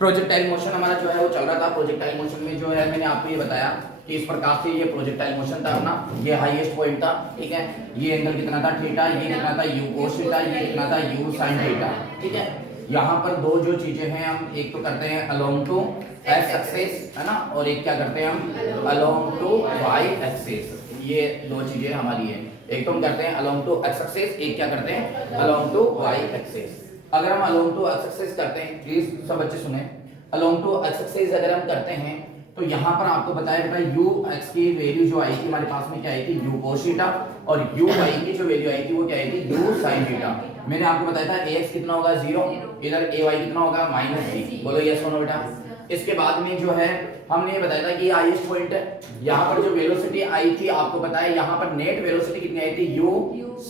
Projectile motion हमारा जो है वो चल रहा था। प्रोजेक्टाइल मोशन में जो है मैंने आपको ये बताया कि इस प्रकार से ये प्रोजेक्टाइल मोशन था अपना, ये हाईएस्ट पॉइंट था, ठीक है। ये एंगल कितना था थीटा, ये कितना था यू कोस थीटा, ये कितना था यू साइन थीटा, ठीक है। यहाँ पर दो जो चीजें हैं हम एक तो करते हैं अलोंग टू एक्स एक्सिस, है ना, और एक क्या करते हैं हम अलोंग टू वाई एक्सिस। ये दो चीजें हमारी है, एक तो हम करते हैं अलोंग टू एक्स एक्सिस, एक क्या करते हैं अलोंग टू वाई एक्सिस। अगर हम अलोंग टू एक्स एक्सिस करते हैं, प्लीज सब बच्चे सुने, अलोंग टू एक्स एक्सिस अगर हम करते हैं तो यहाँ पर आपको बताया बेटा यू एक्स की वैल्यू जो आई थी हमारे पास में क्या आई थी यू कोस थीटा, और यू वाई की जो वैल्यू आई थी वो क्या आई थी यू साइन थीटा। मैंने आपको बताया था ax कितना होगा 0, इधर ay कितना होगा -b। बोलो यस और नो बेटा। इसके बाद में जो है हमने ये बताया था कि ये हाईएस्ट पॉइंट है। यहाँ पर जो वेलोसिटी आई थी आपको पता है यहाँ पर नेट वेलोसिटी कितनी आई थी u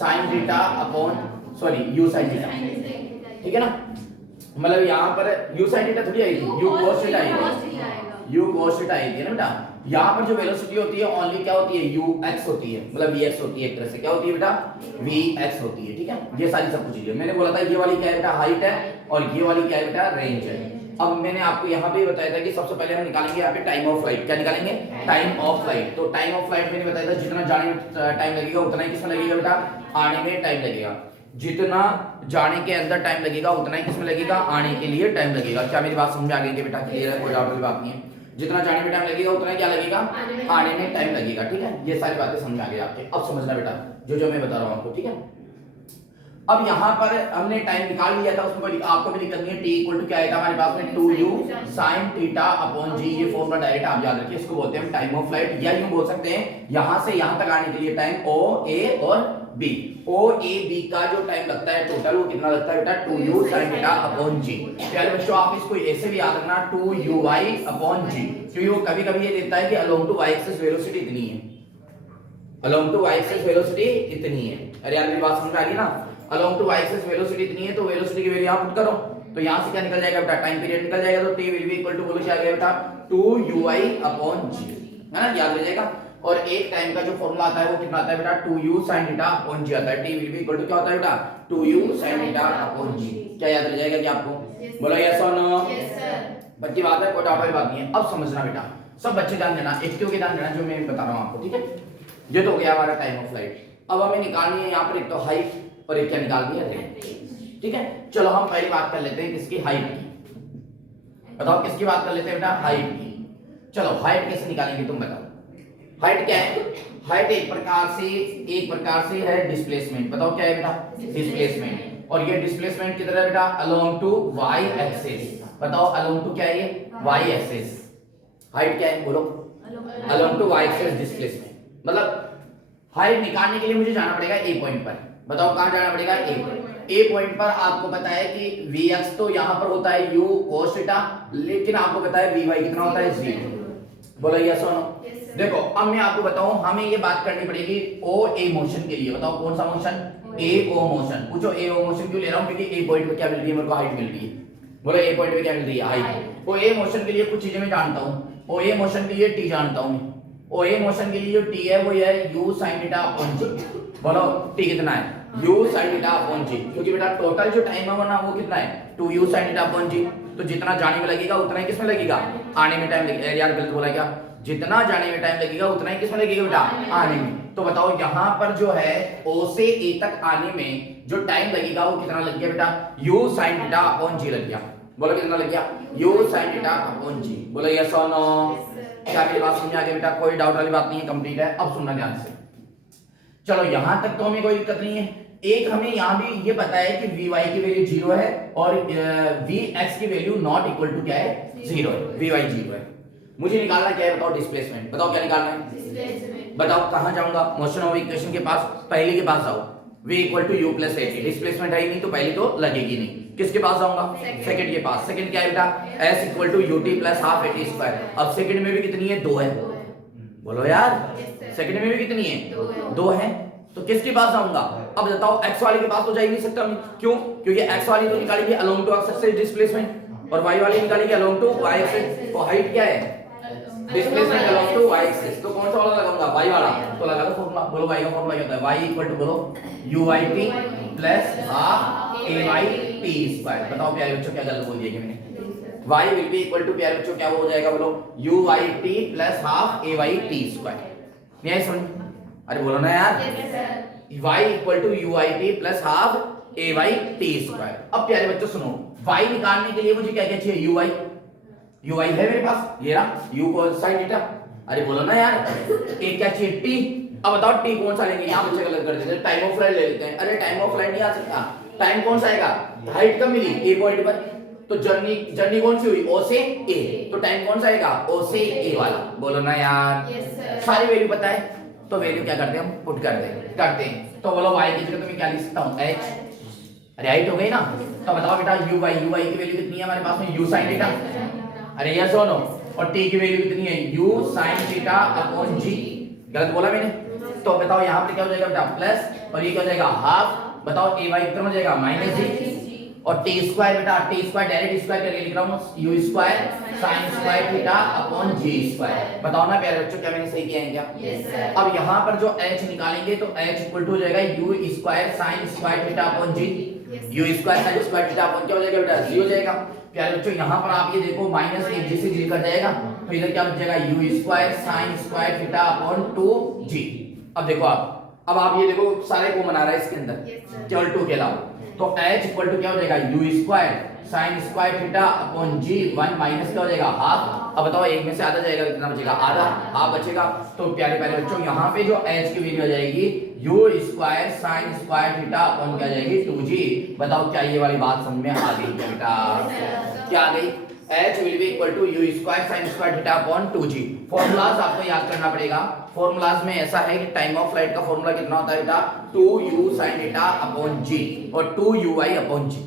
sin theta upon sorry u sin theta, ठीक है ना। मतलब यहाँ पर u sin थीटा थोड़ी आई थी, u cos थीटा आई थी, u cos थीटा आई थी ना बेटा। यहाँ पर जो वेलोसिटी होती है ओनली क्या होती है ux होती है, मतलब vx होती है, एक तरह से क्या होती है बेटा vx होती है, ठीक है। ये सारी सब कुछ चीजें मैंने बोला था, ये वाली क्या है बेटा हाइट है और ये वाली क्या है बेटा रेंज है। अब मैंने आपको यहाँ पे बताया था कि सबसे पहले हम निकालेंगे यहाँ पे टाइम ऑफ फ्लाइट। क्या निकालेंगे टाइम ऑफ फ्लाइट। तो टाइम ऑफ फ्लाइट मैंने बताया था जितना जाने में टाइम लगेगा उतना ही किसमें लगेगा बेटा आने में टाइम लगेगा, जितना जाने के अंदर टाइम लगेगा उतना ही किसमें लगेगा आने के लिए टाइम लगेगा। क्या मेरी बात समझ में आ गई कि बेटा क्लियर है, कोई डाउट वाली बात नहीं है। जितना जाने में टाइम लगेगा उतना क्या लगेगा आने में टाइम लगेगा, ठीक है। ये सारी बातें समझ में आ गई आपके। अब समझना बेटा जो मैं बता रहा हूँ आपको, ठीक है। अब यहाँ पर हमने टाइम निकाल लिया था, उसमें आपको भी निकलनी है t इक्वल टू क्या आया था हमारे पास में 2u sin theta upon g। ये फॉर्मूला डायरेक्ट आप याद रखिए, इसको बोलते हैं टाइम ऑफ फ्लाइट, या यूं बोल सकते हैं यहां से यहां तक आने के लिए टाइम o a और b। o a b का जो टाइम लगता है टोटल वो कितना लगता है बेटा 2u sin theta upon g। प्यारे बच्चों आप इसको ऐसे भी याद रखना 2uy अपॉन g, क्योंकि वो कभी-कभी ये देता है कि along to y axis velocity इतनी है, along to y axis velocity इतनी है। अरे यार मेरी बात समझ में आ गई ना, along to y axis velocity इतनी है तो वेलोसिटी की वैल्यू यहां पुट करो, तो यहां से क्या निकल जाएगा बेटा टाइम पीरियड निकल जाएगा, तो t will be equal to बोलो क्या आ गया बेटा 2uy अपॉन g, है ना, याद रह जाएगा। और एक टाइम का जो फार्मूला आता है वो कितना आता है बेटा 2u sin theta upon g आता है। t will be equal to क्या होता है बेटा 2u sin theta upon g। क्या याद रह जाएगा क्या आपको? बोलो यस और नो। Yes sir. बच्ची बात है, कोई डाउट वाली बात नहीं है। अब समझना बेटा, सब बच्चे ध्यान देना, एक के ध्यान देना जो मैं बता रहा हूं आपको, ठीक है। ये तो हो गया हमारा टाइम ऑफ फ्लाइट। अब हमें निकालनी है यहाँ पर एक तो हाइट और एक क्या निकालनी है रेंज, ठीक है। चलो हम पहली बात कर लेते हैं किसकी हाइट की। बताओ किसकी बात कर लेते हैं बेटा हाइट की। चलो हाइट कैसे निकालेंगे तुम बताओ। हाइट क्या है? हाइट एक प्रकार से है डिस्प्लेसमेंट। बताओ क्या है बेटा डिस्प्लेसमेंट। और ये डिस्प्लेसमेंट किधर है बेटा अलोंग टू वाई एक्सिस। बताओ अलोंग टू क्या है ये वाई एक्सिस। हाइट क्या है बोलो along to Y axis displacement. मतलब हाइट निकालने के लिए मुझे जाना पड़ेगा ए पॉइंट पर। बताओ कहां जाना पड़ेगा ए पॉइंट। ए पॉइंट पर आपको पता है कि vx तो यहां पर होता है u cos थीटा, लेकिन आपको पता है vy कितना होता है 0। बोलो यस और नो। देखो अब मैं आपको बताऊं, हमें ये बात करनी पड़ेगी ओ ए मोशन के लिए। बताओ कौन सा मोशन ए ओ मोशन। पूछो ए ओ मोशन क्यों ले रहा हूं, क्योंकि ए पॉइंट पे क्या मिल रही है मेरे को हाइट मिल रही है। बोलो ए पॉइंट पे क्या मिल रही है हाइट। ओ ए मोशन के लिए कुछ चीजें मैं जानता हूं। ओ ए मोशन के लिए टी जानता हूं। ओ ए मोशन के लिए जो टी है वो ये है u sin theta upon g। बोलो टी कितना है u sin theta upon g, क्योंकि बेटा टोटल जो टाइम है ना वो कितना है 2u sin theta upon g। तो जितना जाने में लगेगा उतना ही किसमें लगेगा आने में टाइम लगेगा। यार गलत बोला क्या, जितना जाने में टाइम लगेगा उतना ही किसमें लगेगा बेटा आने में। तो बताओ यहाँ पर जो है o से a तक आने में जो टाइम लगेगा वो कितना लग गया बेटा u sin theta upon g लग गया। बोलो कितना लग गया u sin theta upon g। बोलो यस और नो। क्या मेरी बात समझ आ गई बेटा? कोई डाउट वाली बात नहीं है, कंप्लीट है। अब सुनना ध्यान से। चलो यहां तक तो हमें कोई दिक्कत नहीं है। एक हमें यहां भी ये पता है कि vy की वैल्यू 0 है और vx की वैल्यू नॉट इक्वल टू क्या है 0 है, vy 0 है। मुझे निकालना क्या है बताओ डिस्प्लेसमेंट। बताओ क्या निकालना है डिस्प्लेसमेंट। बताओ कहां जाऊंगा मोशन ऑफ इक्वेशन के पास, पहले के पास जाओ v equal to u plus at। Displacement है ही नहीं तो पहली तो लगेगी नहीं। किसके पास जाऊंगा सेकंड के पास। सेकंड क्या है बेटा s equal to ut plus half at square. अब सेकंड में भी कितनी है 2 है। बोलो यार सेकंड में भी कितनी है 2 है। तो किसके पास जाऊंगा अब बताओ x वाले के पास तो जा ही नहीं सकता मैं। क्यों? क्योंकि x वाली तो निकालेंगे along to x axis displacement और y वाली निकालेंगे अलोंग टू y एक्सिस। तो हाइट क्या है displacement along to y axis. तो कौन सा वाला लगाऊंगा y वाला। तो लगा दो फॉर्मूला। बोलो y का फॉर्मूला क्या होता है y इक्वल टू बोलो uyt plus half ay t square. बताओ प्यारे बच्चों क्या गलत बोल दिया मैंने y will be equal to प्यारे बच्चों क्या हो जाएगा बोलो u y t plus half a y t square. नहीं आई समझ? अरे बोलो ना यार, y equal to u y t plus half a y t square. अब प्यारे बच्चों सुनो, y निकालने के लिए मुझे क्या क्या चाहिए, u y है मेरे पास, ये रहा u को sin थीटा। अरे बोलो ना यार, एक क्या चाहिए t। अब बताओ t कौन सा लेंगे, यहाँ बच्चे गलत कर देते हैं, टाइम ऑफ फ्लाइट ले लेते हैं। अरे टाइम ऑफ फ्लाइट नहीं आ सकता, टाइम कौन सा आएगा, हाइट कब मिली a पॉइंट पर, तो जर्नी कौन सी हुई o से a, तो टाइम कौन सा आएगा o से a वाला। बोलो ना यार, सारी वैल्यू पता है, तो वैल्यू क्या करते हैं हम, पुट करते हैं। तो बोलो y की जगह तो मैं क्या लिख सकता हूँ h, अरे हाइट हो गई ना। तो बताओ बेटा u y की वैल्यू कितनी है हमारे पास में, u sin थीटा। अरे यस और नो, और t की वैल्यू कितनी है, u sin theta upon g। गलत बोला मैंने, तो बताओ यहाँ पे क्या हो जाएगा बेटा प्लस, और ये क्या हो जाएगा हाफ। बताओ a y कितना हो जाएगा माइनस g, और t स्क्वायर बेटा, t स्क्वायर डायरेक्ट स्क्वायर करके लिख रहा हूँ, u square sin square theta upon g square. बताओ ना प्यारे बच्चों क्या मैंने सही किया है क्या? yes, अब यहाँ पर जो h निकालेंगे तो h इक्वल टू हो जाएगा u square sin square theta upon g। u square sin square theta upon क्या हो जाएगा बेटा, g हो जाएगा। प्यारे बच्चों यहाँ पर आप ये देखो माइनस एक जी से जी कट जाएगा, तो इधर क्या बच जाएगा u square sin square theta upon 2g। अब देखो अब आप ये देखो सारे को मना रहा है इसके अंदर केवल 2 के अलावा, तो h इक्वल टू क्या हो जाएगा u square sin square theta upon g 1 minus क्या हो जाएगा हाफ। अब बताओ एक में से आधा जाएगा, कितना बचेगा, आधा, हाफ बचेगा। तो प्यारे प्यारे बच्चों यहाँ पे जो h की वैल्यू आ जाएगी u square sin square theta upon क्या आ जाएगी 2g। बताओ क्या ये वाली बात समझ में आ गई क्या बेटा, क्या आ गई, h will be equal to u square sin square theta upon 2g। Formulas आपको याद करना पड़ेगा, फॉर्मूलाज में ऐसा है कि टाइम ऑफ फ्लाइट का फॉर्मूला कितना होता है बेटा, 2u sin theta upon g और 2ui upon g,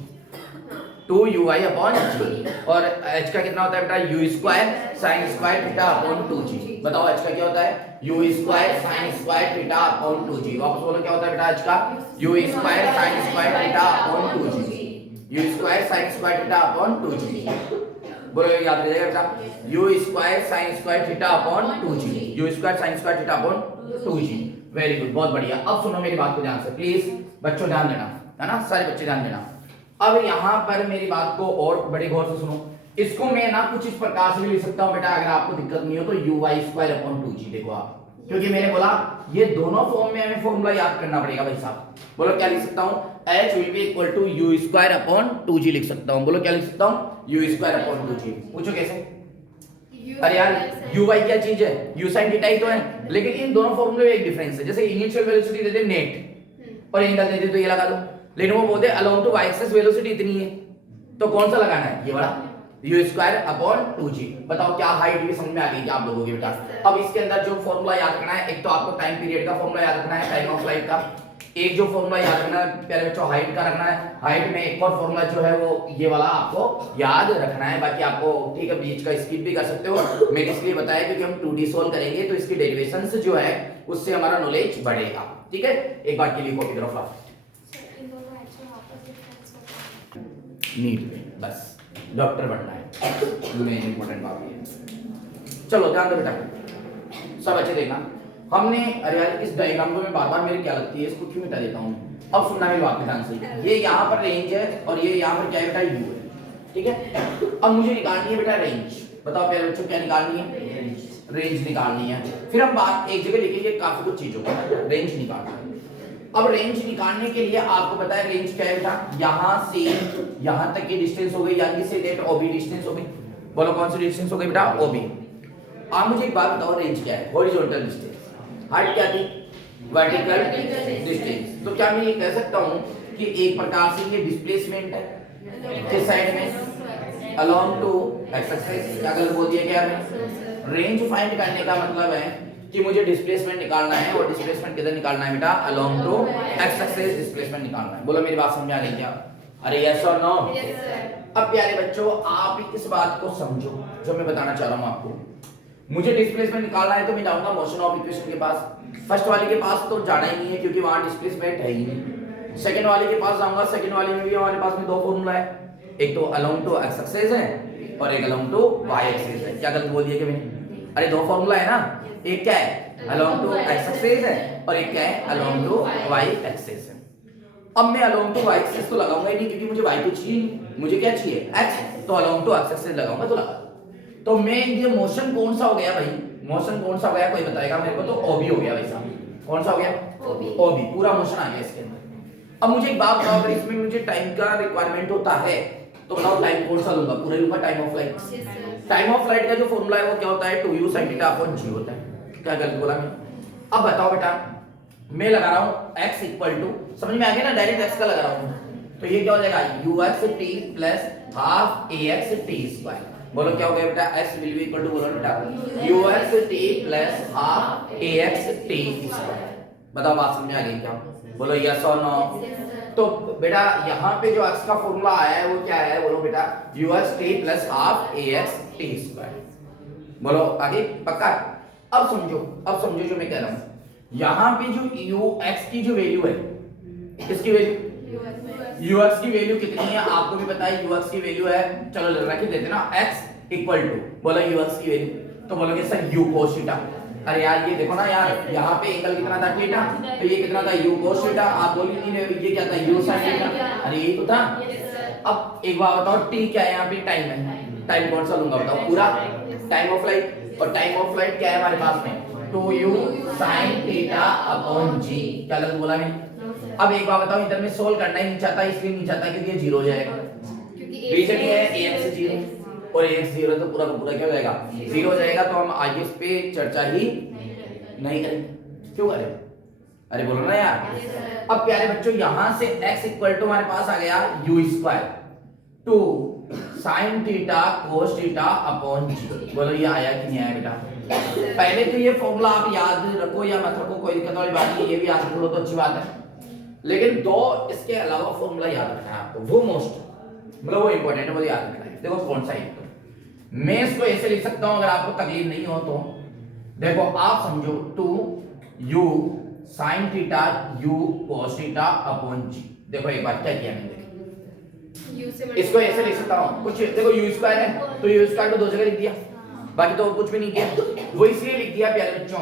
2ui upon g, और h का कितना होता है बेटा u square sin square theta upon 2g। बताओ h का क्या होता है, u square sin square theta upon 2g। वापस बोलो क्या होता है बेटा h का, u square sin square theta upon 2g, u square sin square theta upon 2g। बोलो याद रह जाएगा बेटा, u square sin square theta upon 2g, u square sin square theta upon 2g। Very good, बहुत बढ़िया। अब सुनो मेरी बात को ध्यान से प्लीज, बच्चों ध्यान देना, है ना, सारे बच्चे ध्यान देना। अब यहाँ पर मेरी बात को और बड़े गौर से सुनो, इसको मैं ना कुछ इस प्रकार से भी लिख सकता हूँ बेटा, अगर आपको दिक्कत नहीं हो तो uy स्क्वायर अपॉन 2g। देखो आप, क्योंकि मैंने बोला ये दोनों फॉर्म में हमें फॉर्मूला याद करना पड़ेगा भाई साहब। बोलो क्या लिख सकता हूँ, h will be equal to u square upon 2g लिख सकता हूँ। बोलो क्या लिख सकता हूँ, u स्क्वायर अपॉन 2g। पूछो कैसे? अरे यार uy क्या चीज है, u sin थीटा ही तो है, लेकिन इन दोनों फॉर्मूले में एक डिफरेंस है। जैसे इनिशियल वेलोसिटी देते नेट और एंगल देते तो ये लगा दो, लेकिन वो बोलते along to y axis velocity इतनी है, तो कौन सा लगाना है, ये वाला u स्क्वायर अपॉन 2g। बताओ क्या हाइट भी समझ में आ गई क्या आप लोगों की बेटा? अब इसके अंदर जो फॉर्मूला याद रखना है, एक तो आपको टाइम पीरियड का फॉर्मूला याद रखना है, टाइम ऑफ फ्लाइट का, एक जो फॉर्मूला याद रखना है पहले बच्चों हाइट का रखना है, हाइट में एक और फॉर्मूला जो है वो ये वाला आपको याद रखना है। बाकी आपको ठीक है बीच का स्किप भी कर सकते हो, मैंने इसलिए बताया क्योंकि हम 2D सॉल्व करेंगे तो इसकी डेरिवेशंस जो है उससे हमारा नॉलेज बढ़ेगा। ठीक है, एक बार के लिए कॉपी तरफ ला नीट में, बस डॉक्टर बनना है, मेन इंपॉर्टेंट बात ये। चलो ध्यान दो बेटा, सब अच्छे देखना। हमने, अरे यार इस डायग्राम को मैं बार बार मेरी क्या लगती है, इसको क्यों मिटा देता हूँ। अब सुनना मेरी बात ध्यान से, ये यहाँ पर रेंज है और ये यहाँ पर क्या है बेटा यू है, ठीक है। अब मुझे निकालनी है बेटा रेंज। बताओ प्यारे बच्चों क्या निकालनी है, रेंज निकालनी है। फिर हम बात एक जगह लिखेंगे काफी कुछ चीजों का, रेंज निकालना है। अब रेंज निकालने के लिए आपको पता है रेंज क्या है बेटा, यहाँ से यहाँ तक की डिस्टेंस हो गई, यानी से लेट ओबी डिस्टेंस हो गई। बोलो कौन सी डिस्टेंस हो गई बेटा, ओबी। आप मुझे एक बात बताओ रेंज क्या है, हॉरिजॉन्टल डिस्टेंस, हाइट क्या थी, वर्टिकल डिस्टेंस। तो क्या मैं ये कह सकता हूँ कि एक प्रकार से ये डिस्प्लेसमेंट है किस साइड में, अलोंग टू एक्स एक्सिस। क्या गलत बोल दिया क्या मैं? रेंज फाइंड करने का मतलब है कि मुझे डिस्प्लेसमेंट निकालना है, और डिस्प्लेसमेंट किधर निकालना है बेटा, along to X axis displacement निकालना है। बोलो मेरी बात समझ आ रही क्या? अरे यस और नो? अब प्यारे बच्चों आप इस बात को समझो जो मैं बताना चाह रहा हूँ आपको। मुझे डिस्प्लेसमेंट निकालना है तो मैं जाऊंगा मोशन ऑफ इक्वेशन के पास। फर्स्ट वाले के पास तो जाना ही नहीं है क्योंकि वहां डिस्प्लेसमेंट है ही नहीं। सेकंड वाले के पास जाऊंगा, सेकंड वाले में भी हमारे पास में दो फॉर्मूला है, एक तो अलोंग टू एक्स एक्सिस है और एक अलोंग टू वाई एक्सिस है। क्या गलत बोल दिया कि मैंने? अरे दो फॉर्मूला है ना, एक क्या है अलोंग टू एक्स एक्सिस है और एक क्या है अलोंग टू वाई एक्सिस है। अब मैं अलोंग टू वाई एक्सिस तो लगाऊंगा ही नहीं क्योंकि मुझे वाई तो चाहिए नहीं, मुझे क्या चाहिए एक्स। तो अलोंग टू एक्स एक्सिस लगाऊंगा तो लगा। तो मैं ये मोशन कौन सा हो गया भाई, मोशन कौन सा हो गया कोई बताएगा मेरे को? तो ओबी हो गया भाई साहब। कौन सा हो गया? ओबी। पूरा मोशन आ गया इसके अंदर। अब मुझे एक बात बताओ, अगर इसमें मुझे टाइम का रिक्वायरमेंट होता है तो बताओ टाइम कौन सा लूंगा? पूरा लूंगा time of flight. Time of flight का जो फॉर्मूला है वो क्या होता है? 2u sin theta upon g होता है। क्या गलत बोला मैं? अब बताओ बेटा, मैं लगा रहा हूं x इक्वल टू, समझ में आ गया ना, डायरेक्ट x का लगा रहा हूं, तो ये क्या हो जाएगा? ux t plus half ax t square. बोलो क्या हो गया बेटा? x will be equal to, बोलो बेटा, ux t plus half ax t square. बताओ बात समझ में आ गई क्या? बोलो यस और नो। तो बेटा यहाँ पे जो x का फॉर्मूला आया है वो क्या है? बोलो बेटा ux t plus half ax t square. बोलो आगे पक्का? अब समझो जो मैं कह रहा हूँ। यहाँ पे जो ux की जो वैल्यू है, किसकी वैल्यू? ux की वैल्यू कितनी है आपको भी पता है? ux की वैल्यू है, चलो रख के देते ना, x इक्वल टू, बोलो ux की वैल्यू, तो बोलोगे सर u cos थीटा। अरे यार ये देखो ना यार, यहाँ पे एंगल कितना था? थीटा। तो ये कितना था? u cos theta. आप बोली नहीं ये क्या था? u sin theta. अरे ये तो था। अब एक बात बताओ, t क्या है? यहाँ पे टाइम है। टाइम कौन सा लूंगा बताओ? पूरा टाइम ऑफ फ्लाइट। और टाइम ऑफ फ्लाइट क्या है हमारे पास में? 2u sin theta upon g। क्या गलत बोला मैंने? अब एक बात बताओ, इधर में सोल्व करना ही नहीं चाहता, इसलिए नहीं चाहता क्योंकि ये जीरो हो जाएगा। रीजन ये है ax 0 और ax 0 तो पूरा का पूरा क्या हो जाएगा? 0 हो जाएगा। तो हम आगे इस पे चर्चा ही नहीं करेंगे। क्यों करें? अरे बोलो ना यार। अब प्यारे बच्चों, यहां से x इक्वल टू हमारे पास आ गया u square 2 sin theta cos theta upon g। बोलो ये आया कि नहीं आया बेटा? पहले तो ये फॉर्मूला आप याद रखो या मत रखो, कोई दिक्कत वाली बात नहीं, ये भी याद रख लो तो अच्छी बात है। लेकिन दो इसके अलावा फॉर्मूला याद रखना है आपको, वो मोस्ट मतलब वो इंपॉर्टेंट है, वो याद रखना है। देखो कौन सा है? मैं इसको ऐसे लिख सकता हूं अगर आपको तकलीफ नहीं हो तो। देखो आप समझो 2u sin theta u cos theta upon g। देखो एक बार क्या किया मैंने, इसको ऐसे लिख सकता हूं कुछ, देखो u स्क्वायर है तो u स्क्वायर को दो जगह लिख दिया, बाकी तो कुछ भी नहीं किया। वो इसलिए लिख दिया प्यारे बच्चों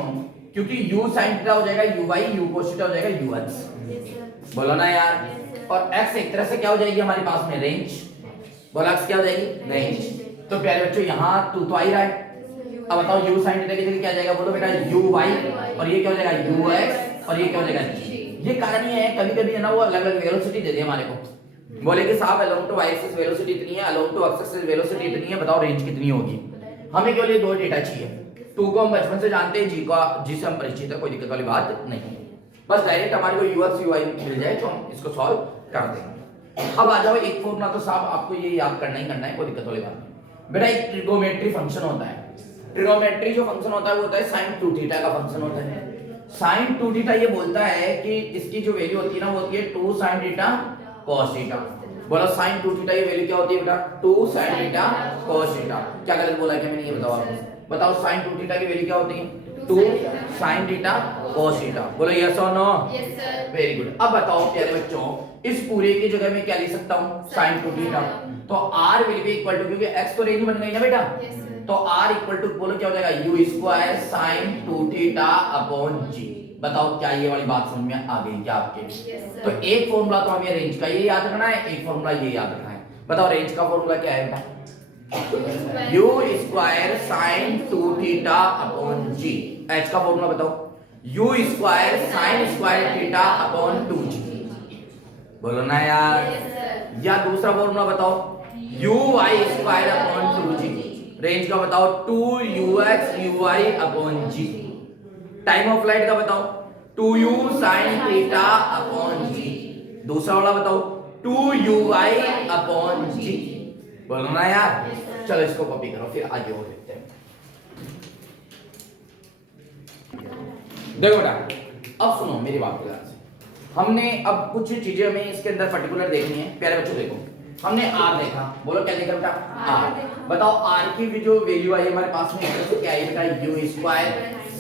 क्योंकि u sin थीटा हो जाएगा uy, u cos थीटा हो जाएगा ux। बोलो ना यार। और x एक तरह से क्या हो जाएगी हमारे पास में? रेंज। बोलो x क्या हो जाएगी? रेंज। तो प्यारे बच्चों यहाँ तू तो आ ही रहा है। अब बताओ u sin थीटा की जगह क्या जाएगा? बोलो बेटा uy, और ये क्या हो जाएगा? ux, और ये क्या हो जाएगा? g। ये कारण ये है कभी-कभी है ना, वो अलग-अलग वेलोसिटी दे दे हमारे को। बोले कि साहब along to y axis velocity इतनी है, along to x axis velocity इतनी है, बताओ रेंज कितनी होगी? हमें केवल ये दो डेटा चाहिए। 2 को हम बचपन से जानते हैं, g से हम परिचित है, कोई दिक्कत वाली बात नहीं है। बस डायरेक्ट हमारे को ux uy मिल जाए तो हम इसको सॉल्व कर देंगे। अब आ जाओ, एक फॉर्मूला तो साहब आपको ये याद करना ही करना है, कोई दिक्कत वाली बात नहीं। बेटा एक ट्रिगोमेट्री फंक्शन होता है। ट्रिगोमेट्री जो फंक्शन होता है वो होता है sin 2 थीटा का फंक्शन होता है। sin 2 थीटा ये बोलता है कि इसकी जो वैल्यू होती है ना वो होती है 2 sin थीटा cos थीटा। बोला sin 2 थीटा की वैल्यू क्या होती है बेटा? 2 sin थीटा cos थीटा। क्या गलत बोला क्या मैंने? ये बताओ आपको। बताओ sin 2 थीटा की वैल्यू क्या होती है? 2 sin थीटा cos थीटा। बोलो यस और नो? Yes sir. Very good. अब बताओ प्यारे बच्चों, इस पूरे की जगह में क्या लिख सकता हूं? sin 2 theta. तो r will be equal to, क्योंकि x तो रेंज बन गई ना बेटा, तो r इक्वल टू बोलो क्या हो जाएगा? u square sin 2 theta upon g। बताओ क्या ये वाली बात समझ में आ गई क्या आपके? तो एक फॉर्मूला तो हमें रेंज का ये याद रखना है, एक फॉर्मूला ये याद रखना है। बताओ रेंज का फॉर्मूला क्या है बेटा? u square sin 2 theta upon g। h का फॉर्मूला बताओ? u square sin square theta upon 2g। बोलो ना यार। या दूसरा फॉर्मूला बताओ? u y square upon 2g। Range का बताओ? 2ux uy upon g। Time of flight का बताओ? 2u sin theta upon g। दूसरा वाला बताओ? 2uy upon g। बोलो ना यार। चलो इसको कॉपी करो फिर आगे और देखते हैं। देखो बेटा, अब सुनो मेरी बात को ध्यान से। हमने अब कुछ चीजें हमें इसके अंदर पर्टिकुलर देखनी है। प्यारे बच्चों देखो, हमने r देखा। बोलो क्या देखा बेटा? r। बताओ r की भी जो वैल्यू आई हमारे पास में तो क्या है बेटा? u square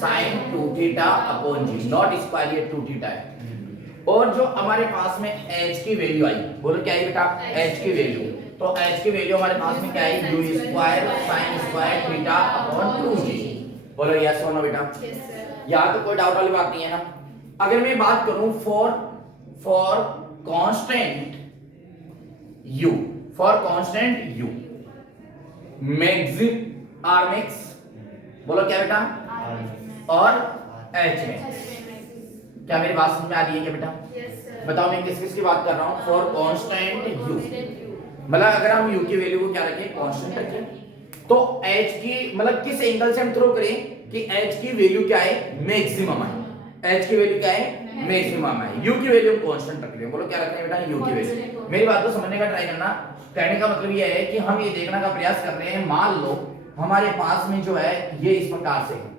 sin 2 theta upon g। Not square, ये 2 थीटा है। और जो हमारे पास में h की वैल्यू आई, बोलो क्या है बेटा? h की वैल्यू। तो h की वैल्यू हमारे पास में क्या है? u square sin square theta upon 2g। बोलो यस और नो बेटा? यहाँ तो कोई डाउट वाली बात नहीं है ना। अगर मैं बात करूं for constant u, maximum R max, बोलो क्या बेटा, और एच मैक्स। क्या मेरी बात समझ में आ रही है क्या बेटा? बताओ मैं किस किस की बात कर रहा हूँ? फॉर कांस्टेंट यू, मतलब अगर हम यू की वैल्यू को क्या रखें, कांस्टेंट रखें, तो एच की मतलब किस एंगल से हम थ्रो करें कि एच की वैल्यू क्या है, मैक्सिमम है। एच की वैल्यू क्या है, मैक्सिमम है। यू की वैल्यू हम कांस्टेंट रख रहे हैं, बोलो क्या रख रहे हैं बेटा, यू की वैल्यू। मेरी बात को समझने का ट्राई करना। कहने का मतलब ये है कि हम ये देखने का प्रयास कर रहे हैं, मान लो हमारे पास में जो है ये इस प्रकार से है,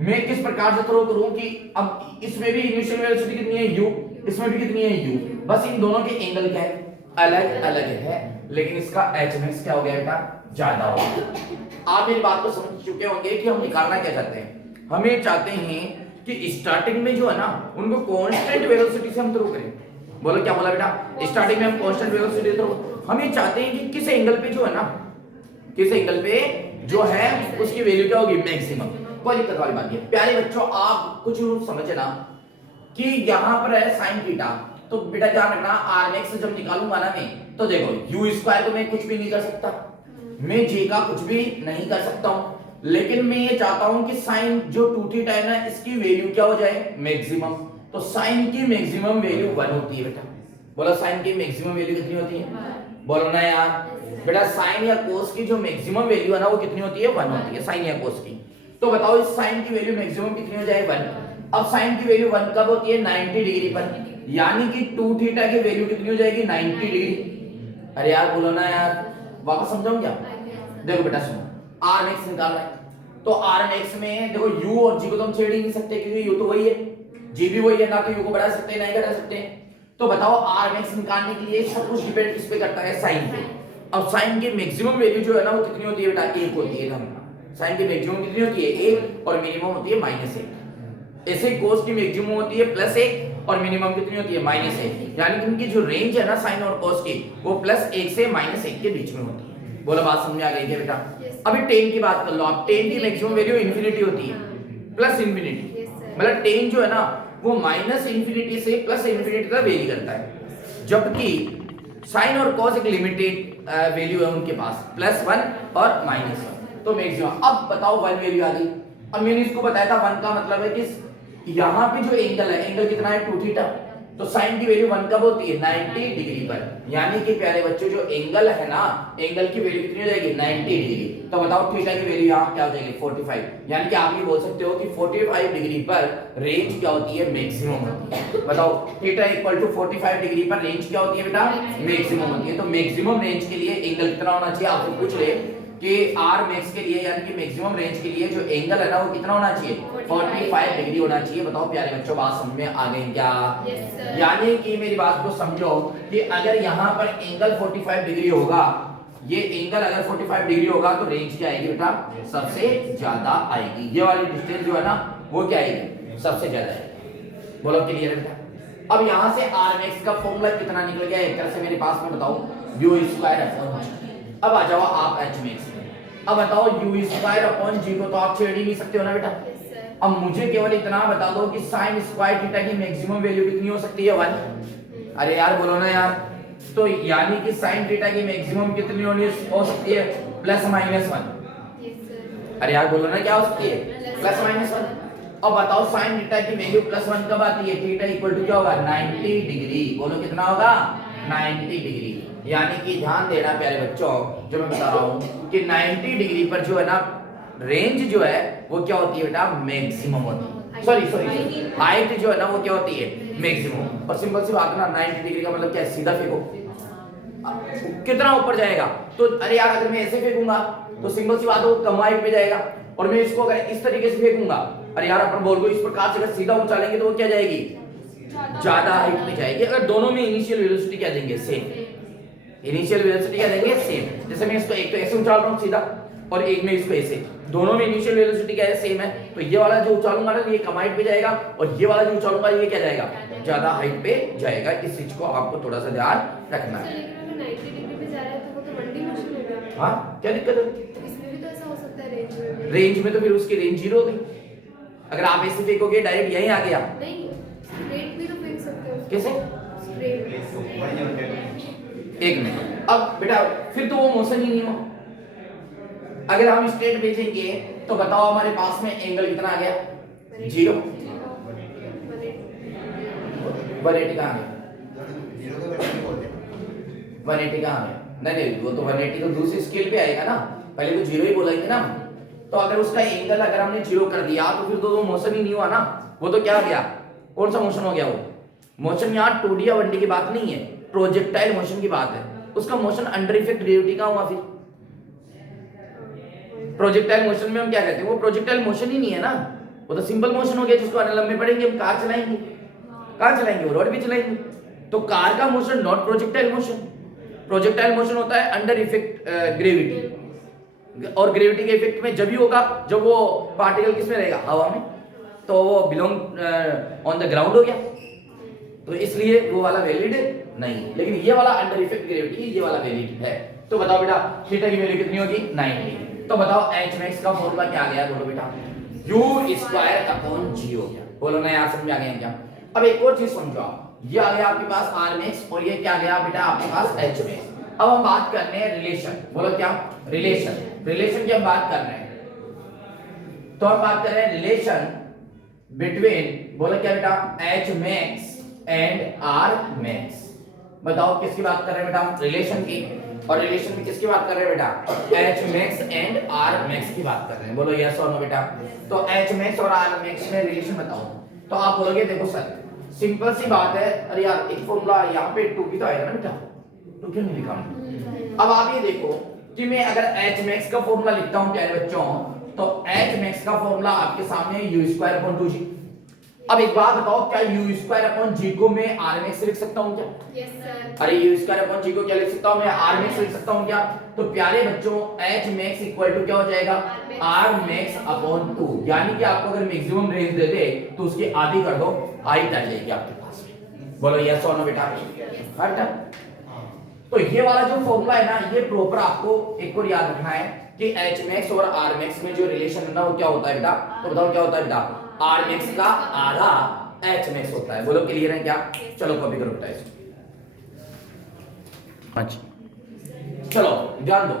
मैं किस प्रकार से थ्रो करूं कि अब इसमें भी इनिशियल वेलोसिटी कितनी है u, इसमें भी कितनी है u, बस इन दोनों के एंगल क्या है, अलग अलग है, लेकिन इसका h max क्या हो गया बेटा, ज्यादा हो गया। आप मेरी बात को समझ चुके होंगे कि हम निकालना क्या चाहते हैं। हमें चाहते हैं कि स्टार्टिंग में जो है ना उनको कांस्टेंट वेलोसिटी से हम थ्रो करें। बोलो क्या बोला बेटा, स्टार्टिंग में हम कांस्टेंट वेलोसिटी थ्रो, हम ये चाहते हैं कि किस एंगल पे जो है ना, किस एंगल पे जो है उसकी वैल्यू क्या होगी, मैक्सिमम। कोई दिक्कत वाली बात नहीं है प्यारे बच्चों, आप कुछ समझना कि यहाँ पर है साइन थीटा, तो बेटा ध्यान रखना आर मैक्स जब निकालूंगा ना मैं, तो देखो यू स्क्वायर को मैं कुछ भी नहीं कर सकता, मैं जे का कुछ भी नहीं कर सकता हूँ, लेकिन मैं ये चाहता हूँ कि साइन जो 2 थीटा है ना इसकी वैल्यू क्या हो जाए, मैक्सिमम। तो साइन की मैक्सिमम वैल्यू 1 होती है बेटा। बोलो साइन की मैक्सिमम वैल्यू कितनी होती है, बोलो ना यार बेटा, साइन या कोस की जो मैक्सिमम वैल्यू है ना वो कितनी होती है, 1 होती है, साइन या कोस की। तो बताओ इस साइन की वैल्यू मैक्सिमम कितनी हो जाए, 1। अब साइन की वैल्यू 1 कब होती है, 90 डिग्री पर, यानी कि 2 थीटा की वैल्यू कितनी हो जाएगी, 90 डिग्री। अरे यार बोलो ना यार, वापस समझाऊं क्या? देखो बेटा सुनो, आर मैक्स निकालना है, तो आर मैक्स में देखो यू और जी को तो हम छेड़ ही नहीं सकते क्योंकि यू तो वही है, जी भी वही है, ना तो यू को बढ़ा सकते हैं ना ही घटा सकते हैं। तो बताओ आर मैक्स निकालने के लिए सब कुछ डिपेंड किस पे करता है, साइन पे। अब साइन की मैक्सिमम वैल्यू जो है ना वो कितनी होती है बेटा, 1 होती है। साइन की मैक्सिमम कितनी होती है, 1, और मिनिमम होती है -1। ऐसे कोस की मैक्सिमम होती है +1 और मिनिमम कितनी होती है, -1। यानी कि इनकी जो रेंज है ना साइन और कोस की वो +1 से -1 के बीच में होती है। बोलो बात समझ में आ गई क्या बेटा? अभी tan की बात कर लो आप, tan की मैक्सिमम वैल्यू इंफिनिटी होती है, प्लस इंफिनिटी, मतलब tan जो है ना वो -इंफिनिटी से +इंफिनिटी तक वेरी करता है, जबकि साइन और कॉस एक लिमिटेड वैल्यू है उनके पास, +1 और -1। तो मैक्सिमम, अब बताओ 1 वैल्यू आ गई। अब मैंने इसको बताया था 1 का मतलब है कि यहाँ पे जो एंगल है, एंगल कितना है, 2 थीटा, तो साइन की वैल्यू 1 कब होती है, 90 डिग्री पर, यानी कि प्यारे बच्चों जो एंगल है ना, एंगल की वैल्यू कितनी हो जाएगी, 90 डिग्री। तो बताओ थीटा की वैल्यू यहाँ क्या हो जाएगी, 45, यानी कि आप ये बोल सकते हो कि 45 डिग्री पर रेंज क्या होती है, मैक्सिमम होती है। बताओ थीटा इक्वल टू 45 डिग्री पर रेंज क्या होती है बेटा, मैक्सिमम होती है। तो मैक्सिमम रेंज के लिए एंगल कितना होना चाहिए, आपसे पूछ रहे कि आर मैक्स के लिए यानी कि मैक्सिमम रेंज के लिए जो एंगल है ना वो कितना होना चाहिए, 45 डिग्री होना चाहिए। बताओ प्यारे बच्चों बात समझ में आ गई क्या? यानी कि मेरी बात को समझो कि अगर यहाँ पर एंगल 45 डिग्री होगा, ये एंगल अगर 45 डिग्री होगा तो रेंज क्या आएगी बेटा, सबसे ज्यादा आएगी। ये वाली डिस्टेंस जो है ना वो क्या आएगी, सबसे ज्यादा आएगी। बोलो क्लियर है बेटा? अब यहाँ से आर मैक्स का फॉर्मूला कितना निकल गया एक तरह से मेरे पास में, बताओ u स्क्वायर अपॉन g। अब आ जाओ आप h मैक्स में, अब बताओ u स्क्वायर अपॉन g को तो आप छेड़ ही नहीं सकते हो ना बेटा। अब मुझे केवल इतना बता दो कि साइन स्क्वायर थीटा की मैक्सिमम वैल्यू कितनी हो सकती है, 1। अरे यार बोलो ना यार, तो यानी कि साइन थीटा की मैक्सिमम कितनी हो सकती है, +-1। अरे यार बोलो ना क्या हो सकती है, +-1। अब बताओ साइन थीटा की वैल्यू +1 कब आती है, थीटा इक्वल टू क्या होगा, 90 डिग्री। बोलो कितना होगा, 90 डिग्री। यानी कि ध्यान देना प्यारे बच्चों, जो मैं बता रहा हूं कि 90 डिग्री पर जो है ना रेंज जो है वो क्या होती है बेटा, मैक्सिमम होती है। सॉरी हाइट जो है ना वो क्या होती है, मैक्सिमम। और सिंपल सी बात है ना, 90 डिग्री का मतलब क्या है, सीधा फेंको, कितना ऊपर जाएगा। तो अरे यार अगर मैं ऐसे फेंकूंगा तो सिंपल सी बात है वो कम हाइट पे जाएगा, और मैं इसको अगर इस तरीके से फेंकूंगा, अरे यार अपन बॉल को इस प्रकार से अगर सीधा उछालेंगे तो वो क्या जाएगी, ज्यादा हाइट पे जाएगी। अगर दोनों में इनिशियल वेलोसिटी क्या देंगे, सेम। इनिशियल वेलोसिटी क्या देंगे, सेम। जैसे मैं इसको एक तो ऐसे उछाल रहा हूं सीधा, और एक में इसको ऐसे, दोनों में इनिशियल वेलोसिटी क्या है, सेम है। तो ये वाला जो उछालूंगा ना ये कम हाइट पे जाएगा, और ये वाला जो उछालूंगा ये क्या जाएगा, ज्यादा हाइट पे जाएगा। इस चीज को आपको थोड़ा सा ध्यान रखना है। हाँ क्या दिक्कत है, इसमें भी तो ऐसा हो सकता है रेंज में। रेंज में तो फिर उसकी रेंज 0 हो गई। अगर आप ऐसे फेंकोगे डायरेक्ट यहीं आ गया, नहीं स्ट्रेट भी तो फेंक सकते हो। कैसे, स्ट्रेट एक मिनट। अब बेटा फिर तो वो मोशन ही नहीं हुआ, अगर हम स्ट्रेट भेजेंगे तो बताओ हमारे पास में एंगल कितना आ गया? 0। 180 कहाँ गया? 180 कहाँ गया? नहीं, वो तो 180 तो दूसरी स्केल पे आएगा ना, पहले तो 0 ही बोलेंगे ना। तो अगर उसका एंगल अगर हमने 0 कर दिया तो फिर तो वो मोशन ही नहीं हुआ ना, वो तो क्या गया? कौन सा मोशन हो गया? वो मोशन यहाँ 2D या 1D की बात नहीं है, प्रोजेक्टाइल मोशन की बात है। उसका मोशन अंडर इफेक्ट ग्रेविटी का हुआ। फिर प्रोजेक्टाइल मोशन में हम क्या कहते हैं? वो प्रोजेक्टाइल मोशन ही नहीं है ना, वो तो सिंपल मोशन हो गया जिसको एनालम में पढ़ेंगे। हम कार चलाएंगे, कार चलाएंगे, वो रोड भी चलाएंगे। तो कार का motion not projectile motion. Projectile motion होता है अंडर इफेक्ट ग्रेविटी, और ग्रेविटी के इफेक्ट में जब ही होगा जब वो पार्टिकल किस में रहेगा? हवा में, तो वो बिलोंग ऑन द ग्राउंड हो गया, तो इसलिए वो वाला वैलिड नहीं। लेकिन ये वाला अंडर इफेक्ट ग्रेविटी, ये वाला वैलिड है। तो बताओ बेटा थीटा की वैल्यू कितनी होगी? 90। तो बताओ एच मैक्स का फॉर्मूला क्या आ गया? बोलो बेटा u²/g हो गया। बोलो ना यार, समझ आ गया क्या? अब एक और चीज समझो आप, ये आ गया आपके पास r मैक्स और ये क्या गया बेटा आपके पास h मैक्स। अब हम बात कर रहे हैं रिलेशन। बोलो क्या? रिलेशन। रिलेशन की हम बात कर रहे हैं, तो हम बात कर रहे हैं रिलेशन बिटवीन, बोलो क्या बेटा? h max and r max. बताओ किसकी बात कर रहे हैं बेटा? रिलेशन की। और रिलेशन में किसकी बात कर रहे हैं बेटा? h max and r max की बात कर रहे हैं। बोलो यस और नो बेटा। तो h मैक्स और r मैक्स में रिलेशन बताओ। तो आप बोलोगे देखो सर सिंपल सी बात है, अरे यार एक फॉर्मूला यहाँ पे 2 भी तो आएगा ना बेटा, तो क्यों नहीं लिखा? अब आप ये देखो कि मैं अगर h मैक्स का फॉर्मूला लिखता हूँ प्यारे बच्चों, तो h मैक्स का फॉर्मूला आपके सामने u²/2g। अब एक बात बताओ, क्या u²/g को मैं r मैक्स लिख सकता हूँ क्या? Yes sir. अरे u²/g को क्या लिख सकता हूँ मैं? r मैक्स लिख सकता हूँ क्या? तो प्यारे बच्चों h मैक्स इक्वल टू क्या हो जाएगा? r मैक्स/2। यानी कि आपको अगर मैक्सिमम रेंज दे दे तो उसकी आधी कर दो, हाइट आ जाएगी आपके पास। बोलो यस और नो बेटा। हट। तो ये वाला जो फॉर्मूला है ना, ये प्रॉपर आपको एक और याद रखना है कि h मैक्स और r मैक्स में जो रिलेशन है ना वो क्या होता है बेटा? तो बताओ क्या होता है बेटा? r मैक्स का आधा h मैक्स होता है। बोलो क्लियर है क्या? चलो कॉपी करो बेटा इसको। अच्छा चलो ध्यान दो,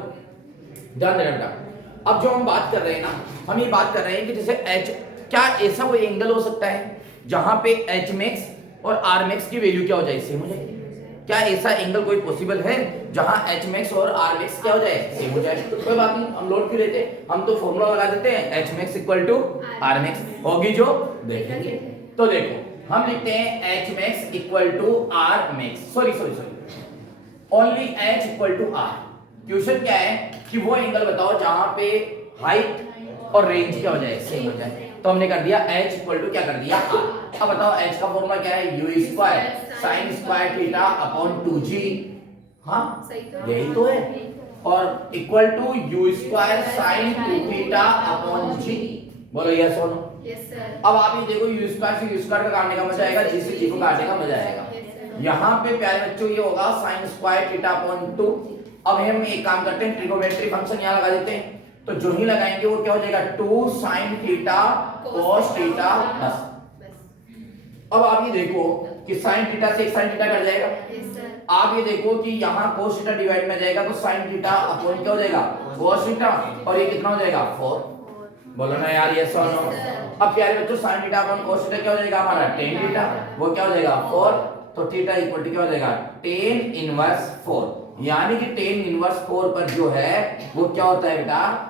ध्यान देना बेटा। अब जो हम बात कर रहे हैं ना, हम ये बात कर रहे हैं कि जैसे h, क्या ऐसा कोई एंगल हो सकता है जहां पे h मैक्स और r मैक्स की वैल्यू क्या हो जाए? सेम हो जाए? क्या ऐसा एंगल कोई पॉसिबल है जहां h मैक्स और r मैक्स क्या हो जाए? सेम हो जाए? कोई बात नहीं, हम लोड क्यों लेते हैं, हम तो फॉर्मूला लगा देते हैं h max equal to r max. होगी जो देखेंगे। तो देखो हम लिखते हैं h max equal to r max, sorry only h equal to r। Question क्या है कि वो एंगल बताओ जहां पे हाइट और रेंज क्या हो जाए? सेम हो जाए। तो हमने कर दिया h इक्वल टू क्या कर दिया? r। अब बताओ h का फॉर्मूला क्या है? u²sin²θ/2g। हाँ यही तो है, और इक्वल टू u²sin2θ/g। बोलो यस और नो। Yes sir. अब आप ये देखो u² से u² का काटने का मजा आएगा, g से g को काटने का मजा आएगा। यहाँ पे प्यारे बच्चों ये होगा sin²θ/2। अब हम एक काम करते हैं, ट्रिगोनोमेट्री फंक्शन यहाँ लगा देते हैं, तो जो ही लगाएंगे वो क्या हो जाएगा? 2sin θ cos θ बस। अब आप ये देखो कि sin θ से एक sin θ कट जाएगा। Yes sir. आप ये देखो कि यहाँ cos θ डिवाइड में जाएगा तो sin θ अपॉन क्या हो जाएगा? cos θ, और ये कितना हो जाएगा? 4। बोलो ना यार यस और नो। अब प्यारे बच्चों sin θ अपॉन cos θ क्या हो जाएगा हमारा? tan θ, वो क्या हो जाएगा? 4। तो थीटा इक्वल टू क्या हो जाएगा? tan inverse 4। यानी कि tan इनवर्स 4 पर जो है वो क्या होता है बेटा?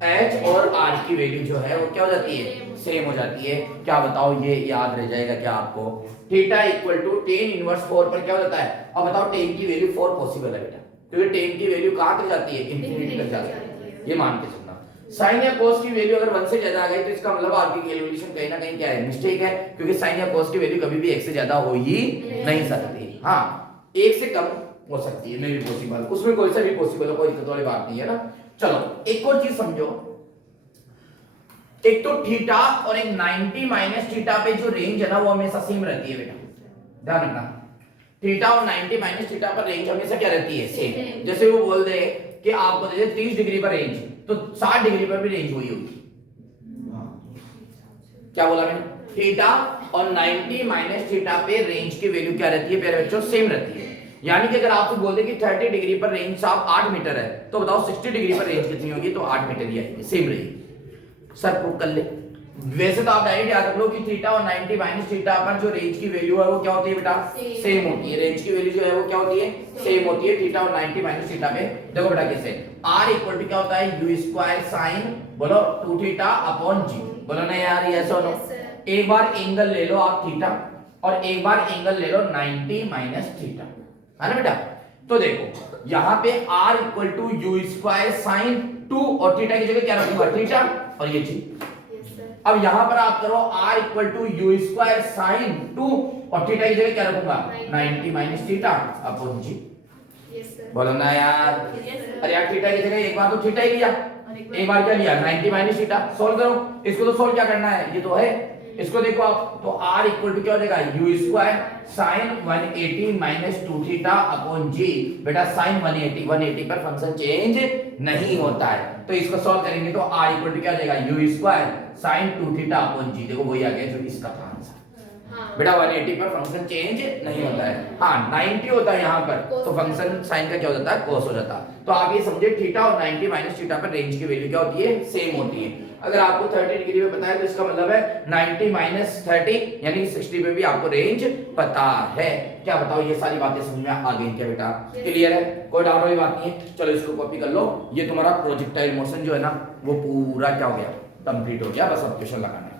h और r की वैल्यू जो है वो क्या हो जाती है? सेम हो जाती है। क्या बताओ, ये याद रह जाएगा क्या आपको? Theta equal to tan inverse 4 पर क्या हो जाता है? अब बताओ tan की वैल्यू 4 पॉसिबल है बेटा, क्योंकि tan की वैल्यू कहां तक जाती है? इंफिनिटी तक जाती है। ये मान के चलना। sin या cos की वैल्यू अगर 1 से ज्यादा आ गई तो इसका मतलब आपकी कैलकुलेशन कहीं ना कहीं क्या है? मिस्टेक है, क्योंकि sin या cos की वैल्यू कभी भी 1 से ज्यादा हो ही नहीं सकती। हाँ 1 से कम हो सकती है, मे भी पॉसिबल, उसमें कोई सा भी पॉसिबल हो, कोई दिक्कत वाली बात नहीं है ना। चलो एक और चीज समझो, एक तो थीटा और एक 90 माइनस थीटा पे जो रेंज है ना वो हमेशा सेम रहती है बेटा, ध्यान रखना। थीटा और 90 माइनस थीटा पर रेंज हमेशा क्या रहती है? सेम। जैसे वो बोल दे कि आपको दे 30 डिग्री पर रेंज, तो 60 डिग्री पर भी रेंज वही होगी। क्या बोला मैंने? थीटा और 90 माइनस थीटा पे रेंज की वैल्यू क्या रहती है प्यारे बच्चों? सेम रहती है। यानी कि अगर आपको बोल दे कि 30 डिग्री पर रेंज साहब 8 मीटर है, तो बताओ 60 डिग्री पर रेंज कितनी होगी, तो 8 मीटर ही आएगी, सेम रहेगी। सर प्रूव कर ले। वैसे तो आप डायरेक्ट याद रख लो कि थीटा और 90 माइनस थीटा पर जो रेंज की वैल्यू है वो क्या होती है बेटा, सेम होती है। रेंज की वैल्यू जो है वो क्या होती है, सेम होती है थीटा और 90 माइनस थीटा पे। देखो बेटा कैसे, r इक्वल टू क्या होता है, u स्क्वायर sin बोलो 2 थीटा अपॉन g, बोलो ना यार, यस और नो। एक बार एंगल ले लो आप थीटा और एक बार एंगल ले लो 90 माइनस थीटा, है ना बेटा। तो देखो यहाँ पे r equal to u square sin 2 और थीटा की जगह क्या रखूंगा, थीटा और ये चीज। अब यहां पर आप करो r equal to U square sine 2 और थीटा की जगह क्या रखूंगा, 90 माइनस थीटा अपॉन जी। बोलो ना यार, अरे यार थीटा की जगह एक बार तो थीटा ही लिया, एक बार क्या लिया, 90 माइनस थीटा। सॉल्व करो इसको, तो सॉल्व क्या करना है, ये तो है, इसको देखो आप, तो r इक्वल टू क्या हो जाएगा, u square sine 180 minus 2 theta upon g. बेटा साइन 180 पर फंक्शन चेंज नहीं होता है, तो इसको सॉल्व करेंगे तो r इक्वल टू क्या हो जाएगा, u square sine 2 theta upon g. देखो वही आ गया जो इसका था आंसर। बेटा 180 पर फंक्शन चेंज नहीं होता है, हाँ 90 होता है यहाँ पर, तो फंक्शन साइन का क्या हो जाता है, cos हो जाता है। तो आप ये समझे थीटा और 90 माइनस थीटा पर रेंज की वैल्यू क्या होती है, सेम होती है। अगर आपको 30 डिग्री में पता है तो इसका मतलब है 90 माइनस 30 यानी 60 में भी आपको रेंज पता है। क्या बताओ, ये सारी बातें समझ में आ गई क्या बेटा, क्लियर है, कोई डाउट वाली बात नहीं है। चलो इसको कॉपी कर लो, ये तुम्हारा प्रोजेक्टाइल मोशन जो है ना वो पूरा क्या हो गया, कंप्लीट हो गया, बस अब क्वेश्चन लगाना है।